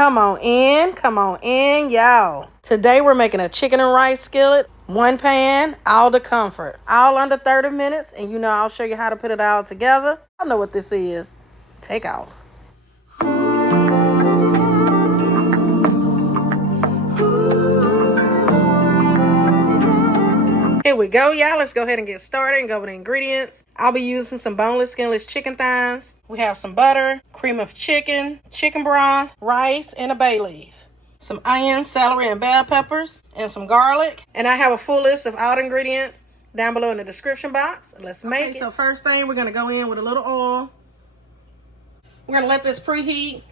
Come on in, y'all. Today we're making a chicken and rice skillet, one pan, all to comfort, all under 30 minutes. And you know, I'll show you how to put it all together. I know what this is. Take off. Here we go, y'all. Let's go ahead and get started and go over the ingredients. I'll be using some boneless, skinless chicken thighs. We have some butter, cream of chicken, chicken broth, rice, and a bay leaf. Some onions, celery, and bell peppers, and some garlic. And I have a full list of all the ingredients down below in the description box. Let's make it. So first thing, we're going to go in with a little oil. We're going to let this preheat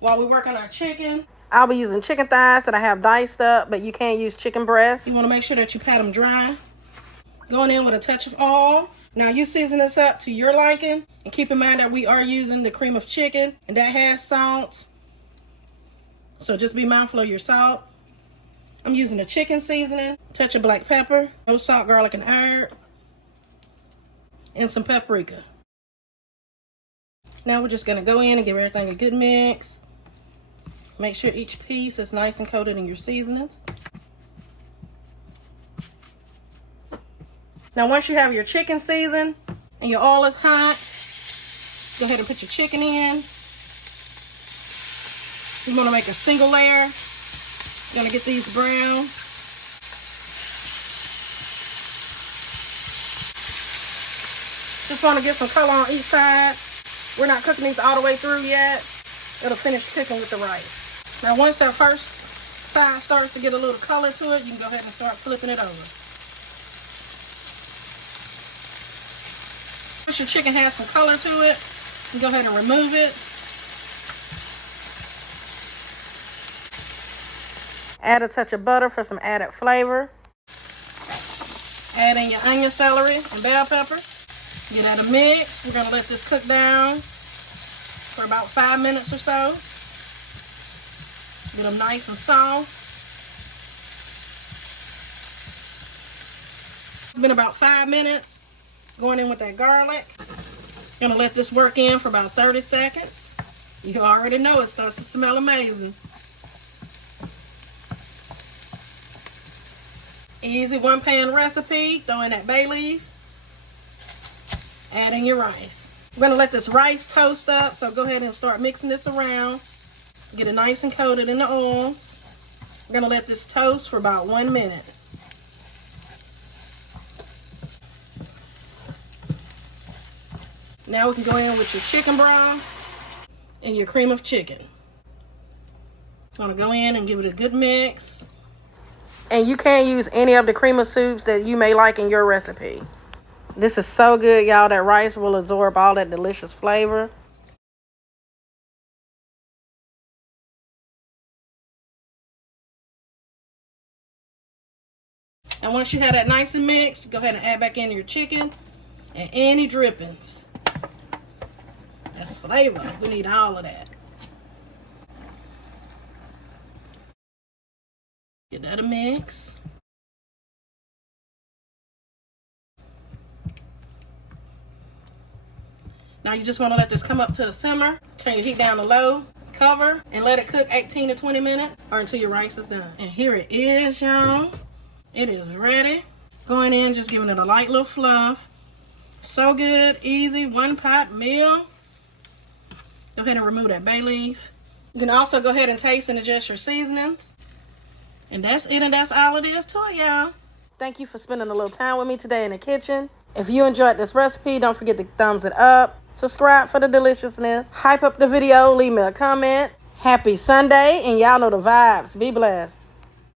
while we work on our chicken. I'll be using chicken thighs that I have diced up, but you can't use chicken breasts. You want to make sure that you pat them dry. Going in with a touch of oil. Now you season this up to your liking, and keep in mind that we are using the cream of chicken, and that has salt. So just be mindful of your salt. I'm using a chicken seasoning, touch of black pepper, no salt, garlic, and herb, and some paprika. Now we're just gonna go in and give everything a good mix. Make sure each piece is nice and coated in your seasonings. Now once you have your chicken seasoned and your oil is hot, go ahead and put your chicken in. You want to make a single layer. You're going to get these brown. Just want to get some color on each side. We're not cooking these all the way through yet. It'll finish cooking with the rice. Now once that first side starts to get a little color to it, you can go ahead and start flipping it over. Once your chicken has some color to it, you go ahead and remove it. Add a touch of butter for some added flavor. Add in your onion, celery, and bell peppers. Get that a mix. We're going to let this cook down for about 5 minutes or so. Get them nice and soft. It's been about 5 minutes. Going in with that garlic. Gonna let this work in for about 30 seconds. You already know it starts to smell amazing. Easy one pan recipe. Throw in that bay leaf. Add in your rice. We're gonna let this rice toast up, so go ahead and start mixing this around. Get it nice and coated in the oils. We're gonna let this toast for about 1 minute. Now we can go in with your chicken broth and your cream of chicken. Want to go in and give it a good mix. And you can use any of the cream of soups that you may like in your recipe. This is so good, y'all. That rice will absorb all that delicious flavor. And once you have that nice and mixed, go ahead and add back in your chicken and any drippings. That's flavor. We need all of that. Get that a mix. Now you just want to let this come up to a simmer. Turn your heat down to low. Cover and let it cook 18 to 20 minutes or until your rice is done. And here it is, y'all. It is ready. Going in, just giving it a light little fluff. So good, easy, one pot meal. Go ahead and remove that bay leaf. You can also go ahead and taste and adjust your seasonings. And that's it, and that's all it is to it, y'all. Thank you for spending a little time with me today in the kitchen. If you enjoyed this recipe, don't forget to thumbs it up. Subscribe for the deliciousness. Hype up the video, leave me a comment. Happy Sunday, and y'all know the vibes. Be blessed.